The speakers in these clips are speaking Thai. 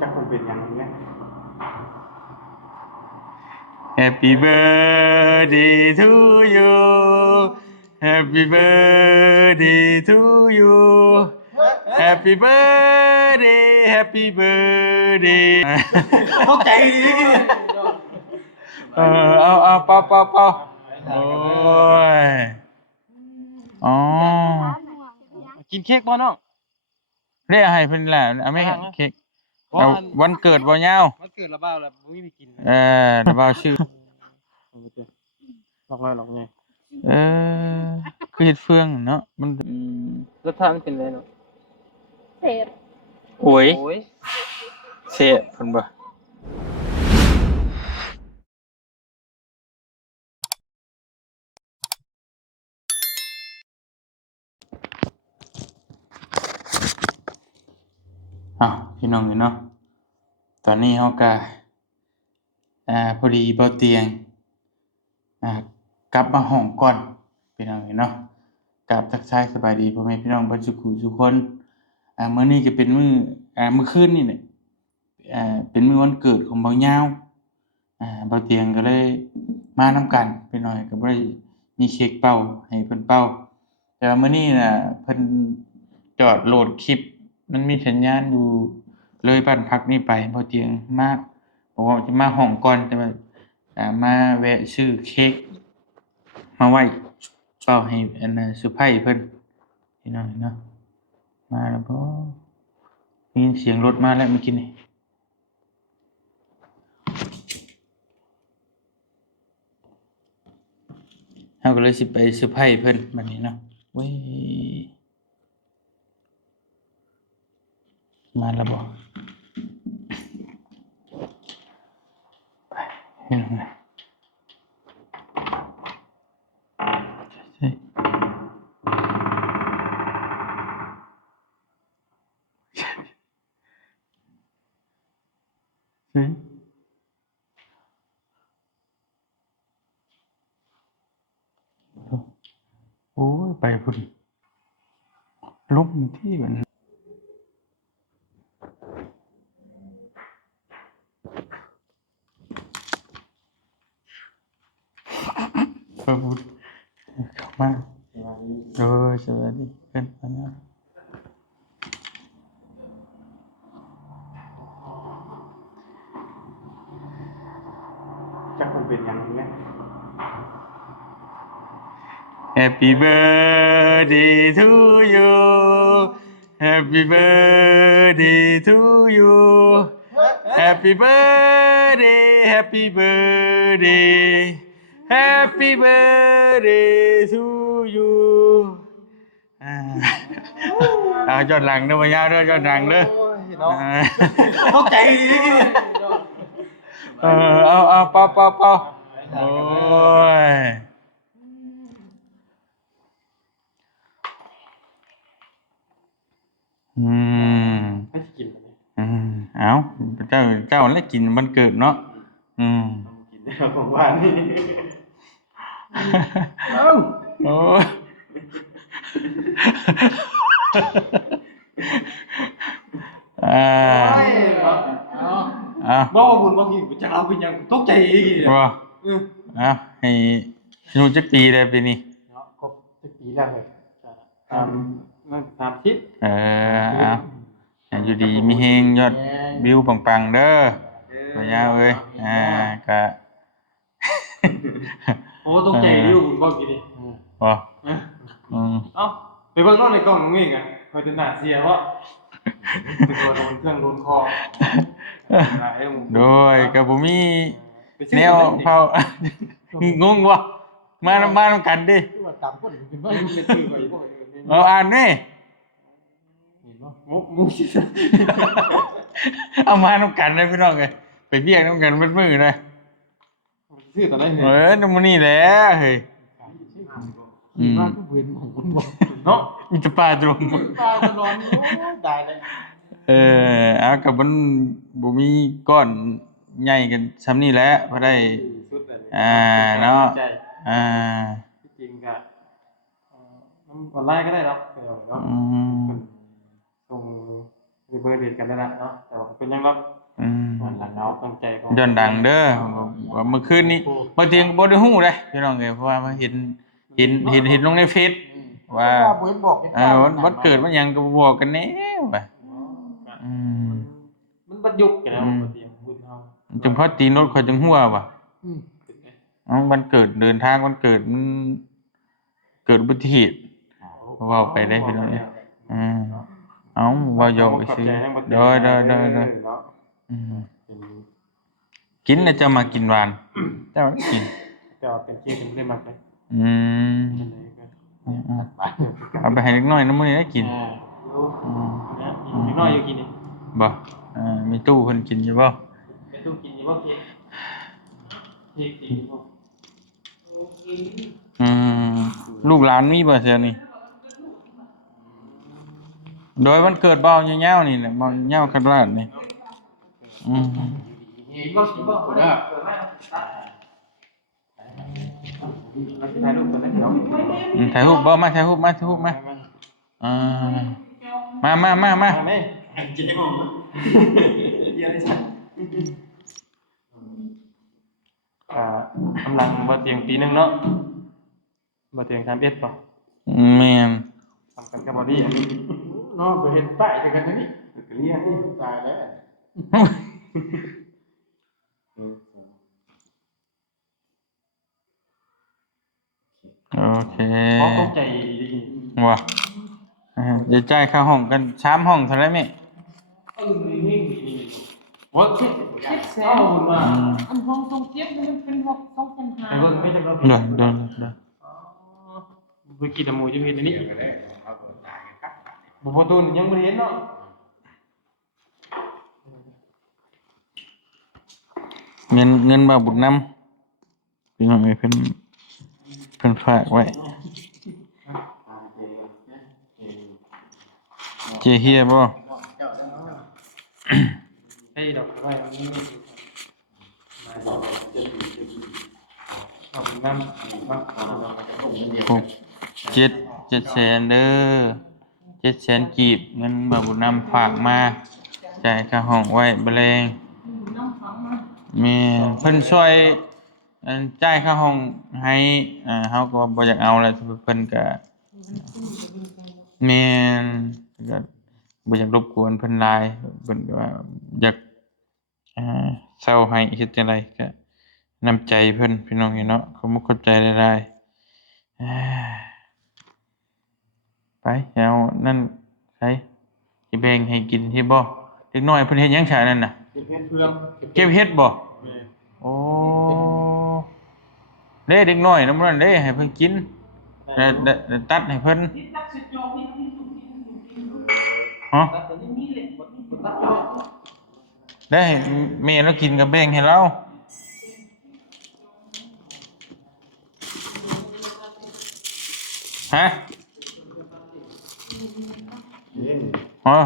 จักมันเป็นอย่างนี้ Happy birthday to you Happy birthday to you Happy birthday Happy birthday เข้าใจดี เอาเป่าโอ้ยอ๋อ กินเค้กบ่น้อง เรียกให้เพิ่นแหละเอาไม่เค้กเอาวันเกิดบ่ยาว มันเกิดระบ้าแล้วบ่มีไปกิน ระเบาชื่อ หลอกหน่อยหลอกไง คือเฮ็ดเฟืองเนาะมัน รสชาติมันเป็นไรเนาะ เสพ โอ้ย โอ้ย เสียเพิ่นบ่พี่น้องเนาะตอนนี้เฮาก็พอดีเบาเตียงกลับมาห้องก่อนพี่น้องเนาะกราบทักทายสบายดีพ่อแม่พี่น้องเบิดทุกทุกคนมื้อนี้ก็เป็นมื้อคืนนี่แหละเป็นมื้อวันเกิดของเบาเหยาวเบาเตียงก็เลยมานำกันพี่น้องก็บ่ได้มีเค้กเป่าให้เพิ่นเป่าแต่ว่ามื้อนี้น่ะเพิ่นจอดโหลดคลิปมันมีสัญญาณอยู่เลยบ้านพักนี้ไปเบาเตียงมาบอกว่าจะมาห้องก่อนแต่ว่ามาแวะซื้อเค้กมาไว้เป่าให้อันน่ะเซอร์ไพรส์เพิ่นพี่น้องเนาะมาแล้วบ่มีเสียงรถมาแล้วเมื่อกี้นี่เฮาก็เลยสิไปเซอร์ไพรส์เพิ่นบัดนี้เนาะเว้ยมาแล้วบ่ไปพี่น้องนะใช่ใช่โอ้ยไปพุ่นลบที่ก่อนไปพุ่นเข้ามาโอ้ยสวัสดีเพิ่นอันนี้จักมันเป็นอย่างนี้ Happy birthday to you Happy birthday to you Happy birthday Happy birthday Happy birthday to you ย้อนหลังเด้อบ่ยาวเด้อย้อนหลังเด้อ เข้าใจดี เอาเป่าโอ้ยให้กิน เอาเจ้าแล้วกินมันเกิดเนาะกินได้ของบ้านนี่เอ้า โอ้บ่คุณบ่กินจะเอาเป็นยังตกใจอีก ว่าให้อยู่จักปีได้ปีนี้ เนาะครบ10 ปีแล้วเลยตามทิศ เอาอยู่ดีมีเฮงยอดวิวปังๆเด้อบ่ยาวเอ้ยก็ โอ้ตกใจอยู่บ่กินดิ บ่เอ้าไปเบิ่งน้องในกล้องตรงนี้กันคอยจะหน้าเสียเพราะตัวโดนเครื่องโดนคอ โดยก็บ่มีแนวเผางงบ่มานำกันดิ ว่าตามคนเป็นบ่อยู่เป็นชื่อบ่ อ่านนี่ เห็นบ่งูสิ เอามานำกันเลยพี่น้องเอ้ยไปเบี้ยงนำกันเบิดมื้อเลย ชื่อตอนนั้นเห็น นำมื้อนี้แหละเฮ้ย มาผู้เว้นของคุณบ่เนาะ มีแต่ป่าตรง ตายตลอดนี่ได้เลย เอากับมันบ่มีก้อนใหญ่กันซำนี้แหละพอได้ สุดเลย เนาะจริงก็น้ำออนไลน์ก็ได้เนาะเนาะส่ง มีเบอร์เดีกันนั่นแหละเนาะแต่ว่าเป็นยังไง อืม หลังเอาตั้งใจของ ย้อนดังเด้อว่าเมื่อคืนนี้บ่เตียงบ่ได้ฮู้เด้พี่น้องเอ้ยเพราะว่ามาเห็นลงในเฟซว่าวันเกิดมันหยังก็บอกกันแหน่ว่าอืม มันบัดยุกกันแล้วเตรียมบุญเฮา จังพอตีโนดข่อยจังหัวว่ะเอ้าวันเกิดเดินทางวันเกิดมันเกิดอุบัติเหตุเว้าไปได้พี่น้องเอ้ยเอ้าเว้าหยอกไปซื่อเด้ออืมกินน่ะจะมากินหวานเจ้ากิน จะเป็นเค้กเป็นเล่มมากเลย อืมเอาไปให้เล็กน้อยน้ำมื้อนี้ได้กิน นะอีกน้อยอยู่กินนี่ บ่มีตู้เพิ่นกินอยู่บ่ เป็นตู้กินอยู่บ่เค้กกินอยู่บ่ อืมลูกหลานมีบ่เทื่อนี้โดยวันเกิดบ่าวยาวๆนี่แหละบ่าวยาวขนาดนี้อืม กินบ่เด้อถ่ายรูปกันนะเนาะ ถ่ายรูปบ่มาถ่ายรูปมาอ่ามานี่กินให้หมดเยอะเลยจ้ะกำลังบ่เตียงปีนึงเนาะบ่เตียง31ป่ะ แม่น ทำกันกับบอดี้เนาะไปเห็นป้ายกันนี่ก็เรียนนี่ตายแล้วโอเค พอเข้าใจดี ว่ะเดี๋ยวจ่ายค่าห้องกัน3ห้องเท่าไหร่แม่ นี่ว่าคิดเอามา อันห้องทรงเจ็บมันเป็นห้องต้องปัญหา ไอ้เบิ่งไม่จำเป็น เด้อ ไปกินหมูจะเห็นอันนี้บุพตูนยังไม่เห็นเนาะ เงินบ่าวบุญนำพี่น้องเอ้ยเพิ่นฝากไว้เจเฮียบ่ ให้ดอกไม้อันนี้น้ำมา 7แสนเด้อ7แสนกีบเงินบ่าวบุญนำฝากมาจ่ายค่าห้องไว้บ่แรง น้ำฝังมา แม่เพิ่นช่วยจ่ายค่าห้องให้เฮาก็บ่อยากเอาแหละเพิ่นก็แม่นก็บ่อยากรบกวนเพิ่นหลายเพิ่นก็ว่าอยากเซาให้เฮ็ดจังไดก็น้ำใจเพิ่นพี่น้องเนาะเขาบ่เข้าใจหลายๆไปเอานั่นใครสิแบ่งให้กินที่บ่เด็กน้อยเพิ่นเฮ็ดหยังฉานั่นน่ะ เก็บเฮ็ดบ่โอ้เด้เด็กน้อยนำนั้นเด้ให้เพิ่นกินตัดให้เพิ่นฮะได้ให้แม่เรากินก็แบ่งให้เราฮะอ๋อ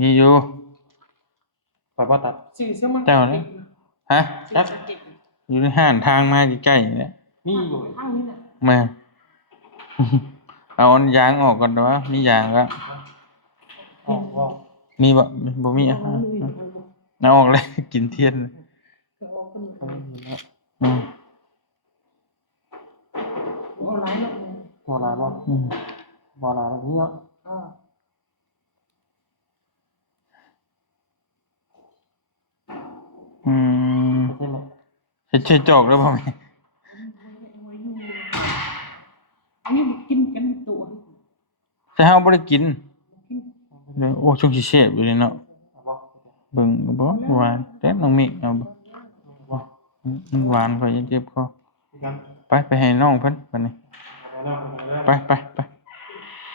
มีอยู่ ปะปะตัด สื่อเสียมัน เจ้านะฮะ สื่อสเก็ต อยู่ในห้างทางมาใกล้ๆนี่แหละ นี่อยู่ ทางนี้แหละ แม่ เอาอันยางออกก่อนเด้อมียางแล้ว อ๋อว้าว มีบ่มีอ่ะเอาออกเลย กินเทียน ก็ออกคน อืม เอาหลายเนาะ มอลาบ่ อืม มอลานี่เนาะ อ่า อืม ใช่ไหม เฮ็ดใช่จอกแล้วบ่แม่ อันนี้กินกันตัว แต่เฮาบ่ได้กินเดี๋ยวโอ้ช่วงสิแซ่บอยู่เลยเนาะ เอาบ่ เบิ่งบ่หวานแต่น้องมิเอาบ่มันหวานข่อยยังเจ็บคอ กัน ไปให้น้องเพิ่นบัดนี้ เอาแล้ว ไป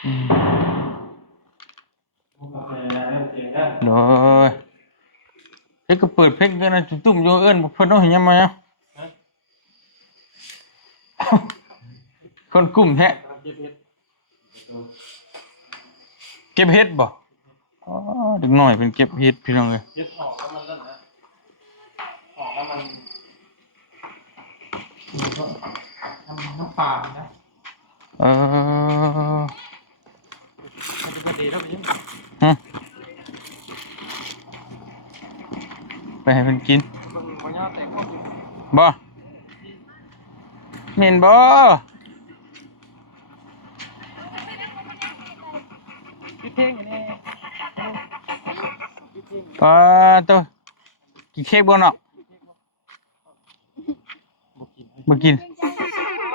อืม โอเคแล้วเตียงได้ โดยเฮ้ยก็เปิดเพลงกันนะตุ้มๆอยู่เอิ้นเพิ่นต้องเห็นยังมาอ่ะ คนกลุ่มแท้ เก็บเห็ด เก็บเฮ็ดบ่อ๋อเด็กน้อยเป็นเก็บเฮ็ดพี่น้องเอ้ย เห็ดออกแล้วมันนั่นนะออกแล้วมันน้ำปลานะ เออ มันจะดีแล้วไปยัง ฮะ ให้เพิ่นกิน เบิ่งบ่ยอดแต่ก็คือ บ่แม่นบ่ พี่เพลงอยู่นี่ ปะตัวกินเค้กบ่เนาะ บ่กิน บ่กิน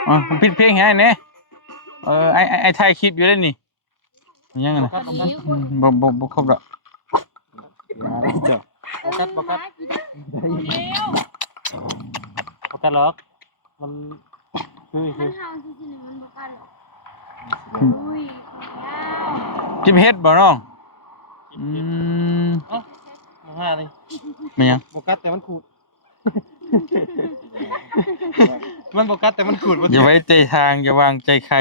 อ๋อปิดเพลงให้แหน่ไอ้ถ่ายคลิปอยู่เด้นี่ยังไงนะบ่ครบดอก จ้ะบ่กัดบ่กัดหรอกมันคือ มันห่างจริงๆมันบ่กันหรอกอุ้ยยาว กินเฮ็ดบ่น้องม เอ้ามาหานี่ แม่นยัง บ่กัดแต่มันขูด มันบ่กัดแต่มันขูดบ่ อย่าไว้ใจทางอย่าวางใจใคร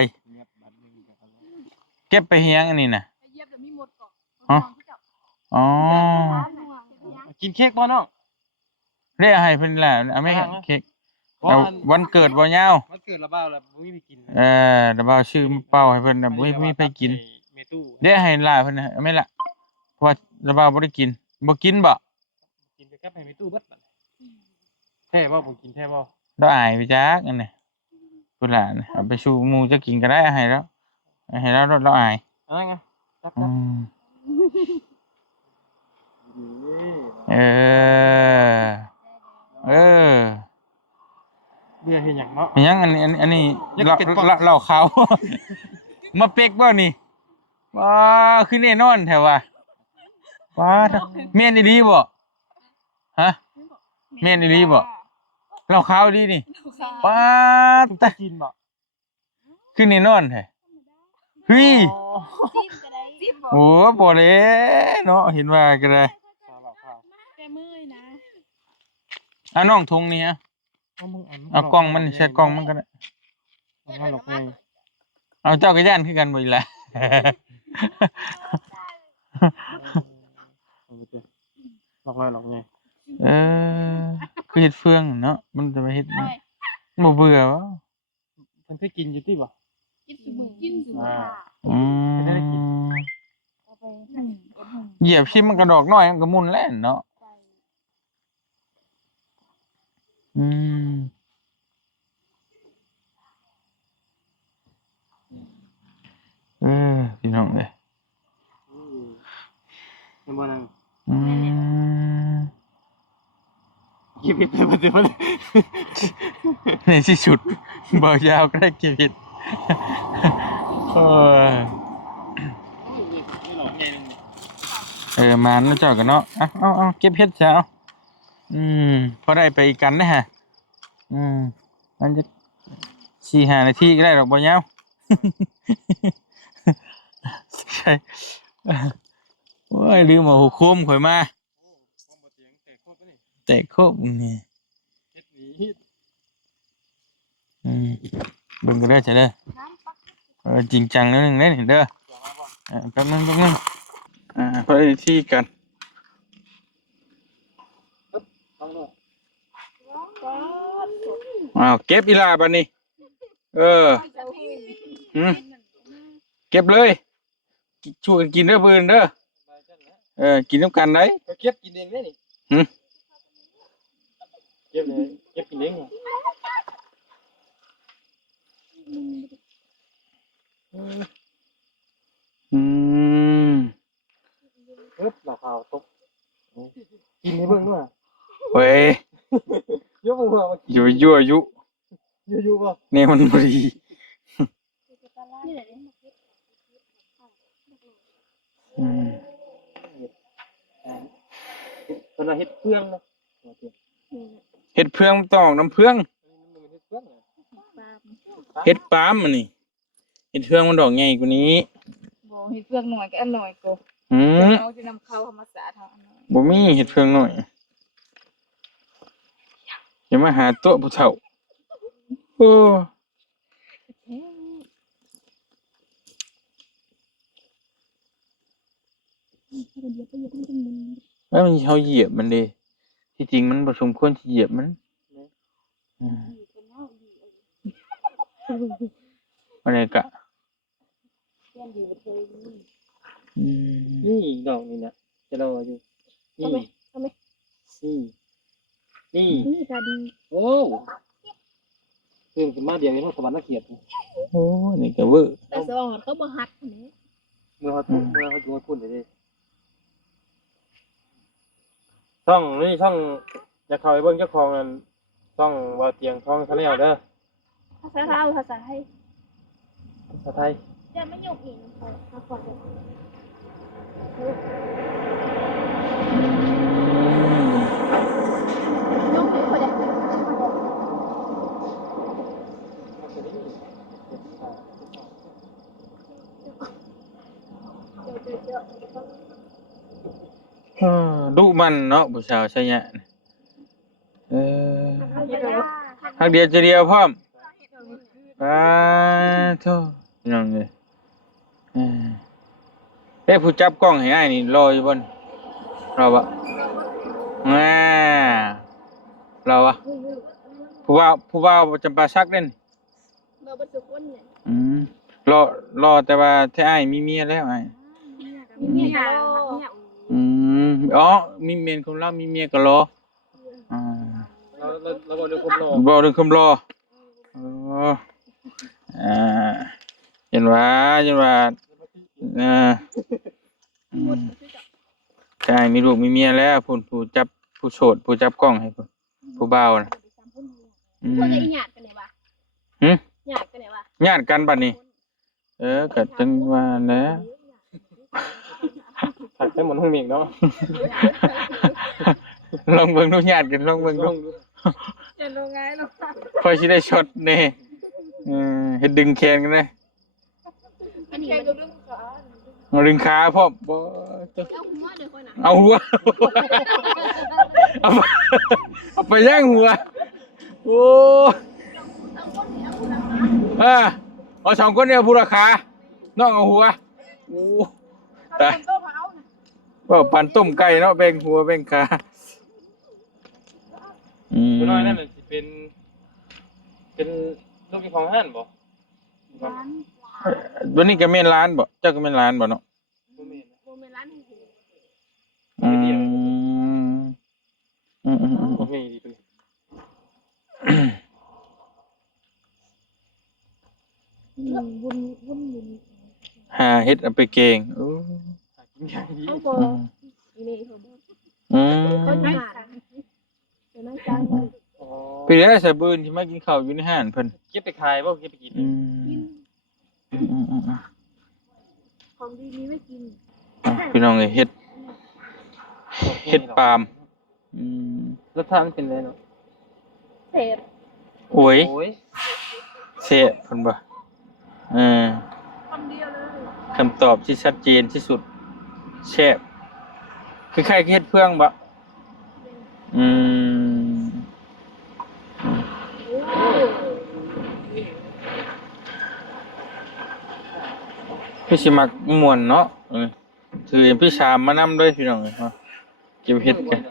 เก็บไปเฮียงอันนี้น่ะ ไปเย็บแล้วมีหมดก่อน อ๋อ กินเค้กบ่น้อง เรียกให้เพิ่นล่ะเอาไม่เค้กเอาวันเกิดบ่ยาว มันเกิดระบาดแล้วบ่มีไปกิน เดี๋ยวบ่าวชื่อเป้าให้เพิ่นน่ะบ่มีไปกิน เมตู้ เรียกให้ล่ะเพิ่นน่ะเอาไม่ล่ะเพราะว่าระบ่าวบ่ได้กินบ่กินบ่ กินไปกับให้เมตู้เบิดบัดแท้บ่ผมกินแท้บ่ เราอายไปจักอันนี้พุ่นล่ะน่ะเอาไปสู่หมู่จะกินก็ได้ให้แล้วให้แล้วเราอาย อะไรไงจับ อืมเออ เบื่อเห็นอย่างเนาะ มียังอันนี้ ยัง เรา เป็นปอก เราเขา มาเป็กบ่นี่ว้าคือแน่นอนแท้ว่ะว้าแม่นอีหลีบ่ฮะแม่นอีหลีบ่เราขาวดีนี่ว้าตะ กินบ่ คือแน่นอนแท้เฮ้ย จิ้มก็ได้จิ้ม โอ้บ่เลยเนาะเห็นว่าก็ได้ แกมือนะ อ่ะน้องทงนี่ฮะเอากล้องมันแชทกล้องมันก็ได้ เอาหลอกไง เอาเจ้าก็ย่านคือกันบ่อีหละ หลอกไง เออคือเฮ็ดเฟืองเนาะมันจะไปเฮ็ดบ่เบื่อวะ มันเคยกินอยู่ที่บ่ กินสมือกินสมือ อืม ไม่ได้กิน เอาไป เหยียบชิมมันกระดอกน้อยมันก็หมุนแล่นเนาะอืมพี่น้องเอ้ย มันบ่นั่ง อืม กินไปบ่ได้บ่ได้ ในที่สุดบ่ยาวก็ได้กินเออ นี่หลอกไงนึง มาแล้วจอดกันเนาะเอาเก็บเฮ็ดซะเอาพอได้ไปอีกกันนะฮะมันจะ4-5 นาทีก็ได้ดอกบ่ยาวใช่โอ้ยลืมเอาหัวโคมข่อยมาแตกโคบนี่ เฮ็ดนี้ เบิ่งกันเด้อจ้ะเด้อจริงจังนิดนึงเด้อนี่เด้อแป๊บนึงไปที่กัน ต้องด้วย เก็บอีหลาบัดนี้เก็บเลยช่วยกันกินเด้อเพิ่นเด้อกินน้ำกันได้ ก็เก็บกินเองได้นี่เก็บเลยเก็บกินเองปึ๊บราคาตกกินให้เบิ่งด้วย เว้ย ยกมือมา อยู่อยู่บ่ เนี่ยมันบ่ดี นี่แหละ ตอนนั้นเฮ็ดเพื่องนะ เฮ็ดเพืองตอกน้ำเพือง เฮ็ดเพื่อง เฮ็ดปาล์มอันนี้เฮ็ดเพืองมันดอกใหญ่กว่านี้ บ่เฮ็ดเฟืองหน่อยก็อันหน่อยก็ ม เอาจะนำเข้าธรรมศาสตร์เฮาอันน้อย บ่มีเฮ็ดเพืองน้อยอย่ามาหาตัวผู้เฒ่าโอ้แล้วมันเฮาเหยียบมันเด้ที่จริงมันบ่สมควรสิเหยียบมันอะไรกะ นี่ดอกนี่นะจะรออยู่นี่นี่ นี่ นี่ก็ดี โอ้เรื่องมาเดียวนี่สวรรค์เกียรติ โอ้นี่ก็เวอร์ แต่สองเขาบ่ฮักอันนี้ เมื่อเขาโยนพุ่นเลยช่องนี่ช่องจะเข้าไปเบิ่งเจ้าของนั่นช่องว่าเตียงทองทะเลเด้อ ภาษาลาวภาษาไทย ภาษาไทย จะไม่ยกอีกเขามาขอเดี๋ยว ยกคนเดียวดุมันเนาะผู้สาวใช่ยะเออ หักเดียวจะเดียวพร้อมโธ่พี่น้องเลยได้ผู้จับกล้องให้อ้ายนี่รออยู่บนรอปะรอปะผู้ว่าจำปาซักเล่น เราเป็นสุคนเนี่ย รอแต่ว่าถ้าอ้ายมีเมียแล้วอ้าย มีเมียแล้ว อ๋อมีเมียคนเรามีเมียก็รออ่า เราบอกเรื่องความรอ บ่เรื่องคำรออ๋อเห็นว่าใช่มีลูกมีเมียแล้วผู้จับผู้โสดผู้จับกล้องให้ผู้บ่าวน่ะ พวกจะหยาดกันไหนวะหยาดกันไหนวะ ญาติกันบัดนี้ก็จังว่าแหล้ว ถักให้หมดห้องเมียเนาะ ลองเบิ่งดูญาติกันลองเบิ่งดู จะลงไงลง ค่อยสิได้ช็อตแน่เฮ็ดดึงแขนกันเลย อันนี้ ใคร มัน ก็เรื่องขา มาดึงขาพร้อมบ่ เอาหัวเดี๋ยวคนน่ะ เอาหัวเอาไปย่างหัวโอ้เอาสองคนเนี่ยผู้ราคาน้องเอาหัวโอ้ตายว่าปันต้มไก่เนาะแบ่งหัวแบ่งขาตัวน้อยนั่นสิเป็นลูกที่ของห้านบ่ วันนี้ก็แม่นร้านบ่เจ้าก็แม่นร้านบ่เนาะ โมเมนต์ร้านหนึ่ง โอเคดีตัว วุ่น หาเฮ็ดเอาไปเกงโอ้ เขาบอกนี่เขาบอกเขาหยาดเดี๋ยวนั่งจังเลย ไปเรียนใส่ปืนที่มากินข้าวอยู่ในห้านเพิ่น เก็บไปขายบ่เก็บไปกิน ของดีนี้ไม่กิน พี่น้องเอ้ยเฮ็ดปาล์ม รสชาติมันเป็นไงเนาะ เสร็จ โอ้ย โอ้ย เสะเพิ่นบ่คำเดียวเลย คำตอบที่ชัดเจนที่สุดแซ่บคล้ายๆเฮ็ดเฟืองบ่พี่สิมักม่วนเนาะถือพี่ชามมานำด้วยพี่น้องเอ้ยเก็บเฮ็ดกัน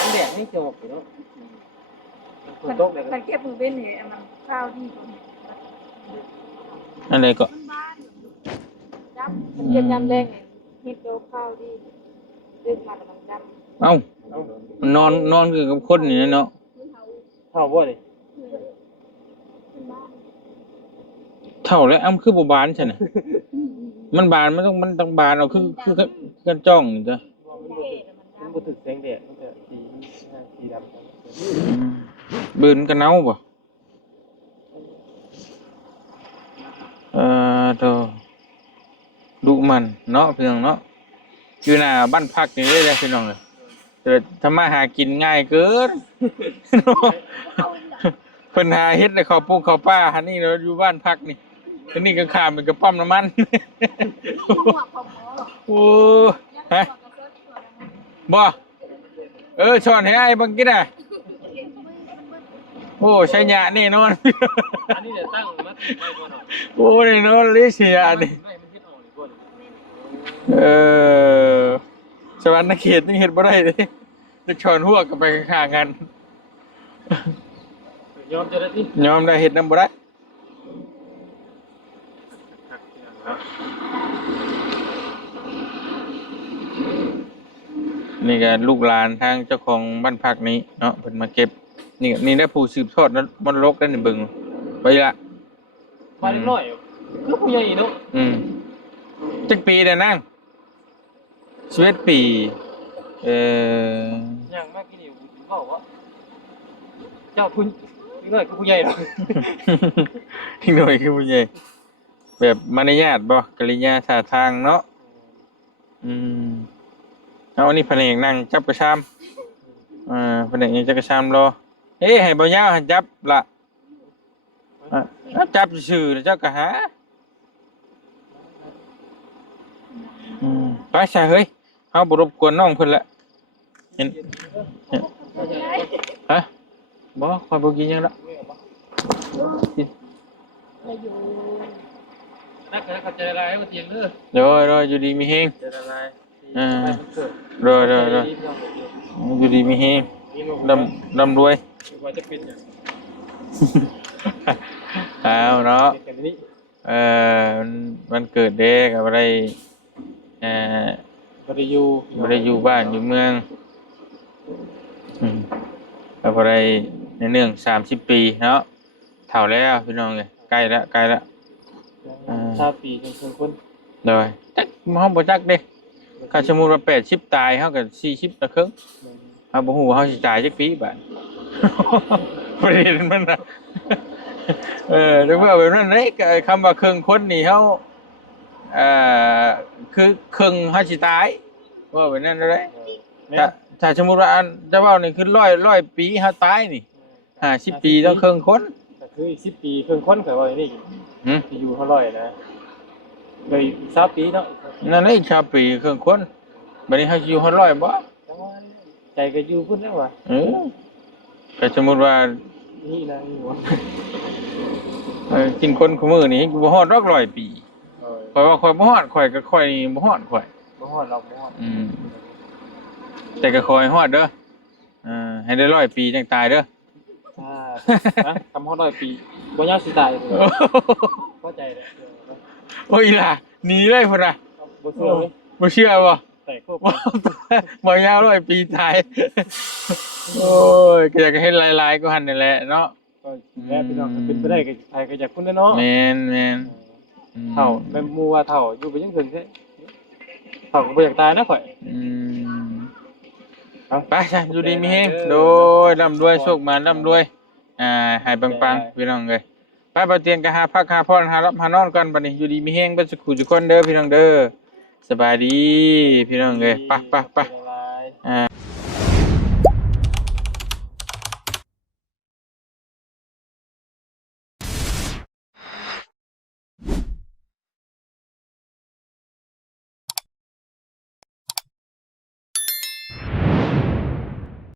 มันแดดนี่จะออกอยู่เนาะฝนตกเลย มันเก็บมือเป็นเหตุมันข้าวดีกว่า อะไรก็ มันเก็บยำแรงเนี่ยฮิตโดข้าวดีดึกมาแต่มันจำ เอ้ามันนอนคือกับคนนี่นะเนาะ เท่าบ่เลย เท่าแล้วคือบ่บานใช่น่ะมันบานมันต้องบานเอาคือกันจ้องนี่จ้ะ มันบ่ถึกแสงแดดมันจะสีดำ บืนกันเนาบ่โตดุมันเนาะพี่น้องเนาะอยู่หน้าบ้านพักนี่เด้อพี่น้องเอ้ยแต่ทำมาหากินง่ายเกินเนาะเพิ่นหาเฮ็ดให้ข้าวปุ้งข้าวป้าหันนี่เราอยู่บ้านพักนี่อันนี้ก็ข้ามเป็นกระป้อมน้ำมันโอ้ฮะบ่ช้อนให้อ้ายบังกินน่ะโอ้ใช่ยะแน่นอน อันนี้จะตั้งมาไปบ่เนาะ โอ้แน่นอนเลยเสียนี่ ไม่มันคิดออกนี่บ่ สวรรค์เขตนี่เฮ็ดบ่ได้เด้จะช้อนหัวกันไปข้างๆกัน ยอมจะได้ติ ยอมได้เฮ็ดนำบ่ได้ นี่ก็ลูกหลานทางเจ้าของบ้านพักนี้เนาะเพิ่นมาเก็บนี่ได้ผู้สืบทอดนั้นมรดกได้นี่เบิ่งไปละ มานิดหน่อยคือผู้ใหญ่เนาะ จักปีเด้อนั่ง11ปีอย่างมากที่นี่เขาบอกว่าเจ้าคุณนิดหน่อยคือผู้ใหญ่เนาะ อีกหน่อยคือผู้ใหญ่แบบมารยาทบ่กริยาท่าทางเนาะเอาอันนี้แผนกนั่งจับกระชามแผนกยังจับกระชามรอเฮ้ให้บ่ยาวให้จับล่ะจับชื่อแล้วเจ้าก็หาไปซะเฮ้ยเฮาบ่รบกวนน้องเพิ่นละเห็นฮะบ่ค่อยบ่กินหยังละ เราอยู่ นักเข้าใจอะไรมาเตียงเด้อ รออยู่ดีมีเฮง ใจอะไร รออยู่ดีมีเฮงร่ำรวย ว่าจะเป็นอย่าง เอาเนาะ แค่นี้ มันเกิดเด็กอะไรบ่ได้อยู่ บ่ได้อยู่บ้านอยู่เมืองอะไรในเนื่อง30 ปีเนาะเฒ่าแล้วพี่น้องเลยใกล้แล้วชาปีจนคน เลยจักเฮาบ่จักเด้ถ้าสมมุติว่า80ตายเฮาก็40ละครึ่งเฮาบ่ฮู้ว่าเฮาสิตายจักปีบาด ประเด็นมันน่ะถ้าว่าแบบนั้นเด้คำว่าครึ่งคนนี่เฮาคือครึ่งเฮาสิตายว่าแบบนั้นเด้ถ้าสมมุติว่าจะเว้านี่คือ100ปีเฮาตายนี่50ปีต้องครึ่งคน ก็คืออีก10 ปีครึ่งคนก็ว่าอย่างนี้ที่อยู่เท่าไหร่นะเลย20 ปีเนาะ นั่นแหละอีก3 ปีครึ่งคนบัดนี้เฮาสิอยู่100บ่ ใจก็อยู่พุ่นแล้วว่ะ ก็สมมุติว่า นี่นะนี่บ่ กินคนคุมื้อนี่บ่ฮอดดอก100 ปีข่อยว่าข่อยบ่ฮอดข่อยก็ข่อยนี่บ่ฮอดข่อย บ่ฮอดเราบ่ฮอด แต่ก็ขอให้ฮอดเด้อให้ได้100 ปีจังตายเด้อ ทำฮอด100 ปีบ่ยาวสิตายเข้าใจเลย โอ้ยล่ะหนีเลยพุ่นน่ะ บ่เชื่อเว้ย บ่เชื่อบ่ แต่ควบ บ่ยาว100 ปีตายโอ้ยก็อยากให้หลายๆก็หั่นนั่นแหละเนาะ ก็แล้วพี่น้องเป็นไปได้ก็ใครก็อยากคุณเนาะ แม่นเฒ่าแม่หมู่ว่าเฒ่าอยู่ไปยังถึงแท้เฒ่าก็บ่อยากตายนะข่อย ไปจ้ะอยู่ดีมีเฮงโดยร่ำรวยโชคมาร่ำรวยให้ปังๆพี่น้องเอ้ยไปบ่เตียงก็หาพักหาพรหารับหานอนก่อนบัดนี้อยู่ดีมีเฮงเบิดสุขทุกคนเด้อพี่น้องเด้อสบายดีพี่น้องเอ้ยไป